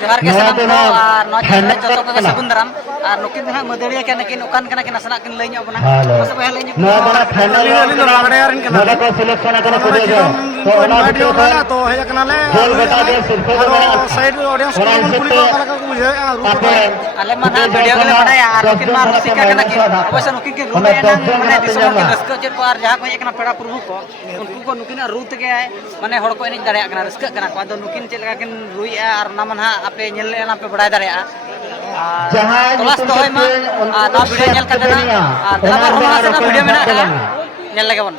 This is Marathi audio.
जोहार के सलाम को और नौ जगह जतो को सगुन दाराम और नुकिन हा मदड़िया के नकिन ओकान कना के नसना किन लई ᱧᱚᱜ बना बस बहे लई ᱧᱚᱜ नो बड़ा फाइनल ᱟᱹᱞᱤᱧ ᱫᱚ ᱞᱟᱜᱲᱮ ᱨᱮᱱ ᱠᱟᱱᱟ ᱱᱚᱰᱮ ᱠᱚ ᱥᱤᱞᱮᱠᱥᱚᱱ ᱟᱠᱟᱱᱟ ᱠᱚ ᱫᱮᱡᱚ ᱛᱚ ᱚᱱᱟ ᱵᱤᱴᱤ ᱠᱚ ᱛᱚ ᱦᱮᱡ ᱠᱟᱱᱟᱞᱮ ᱠᱷᱮᱞ ᱜᱚᱴᱟ ᱜᱮ ᱥᱤᱨᱯᱟᱹ ᱫᱚ ᱢᱮᱱᱟᱜᱼᱟ ᱥᱟᱭᱤᱰ ᱚᱰᱤᱭᱮᱱᱥ ᱠᱚ ᱠᱩᱞᱤ ᱠᱚ ᱚᱠᱟ ᱞᱮᱠᱟ ᱠᱚ ᱵᱩᱡᱷᱟᱹᱣᱮᱜᱼᱟ ᱨᱩ ᱠᱚ ale mana video ke badaya ar nukin mar rusika kana ki obasa nukin ke rume enang mane disomor ke raska jet ko ar jaha ko ekana peda purbu ko unku ko nukin ru tege mane hor ko enej dareya kana raska kana ko ado nukin chet leka kin ruia ar naman ha ape nyel le na pe badai dareya kelas to hoy ma na video nyel kadena ar dana video mena nyel lege bon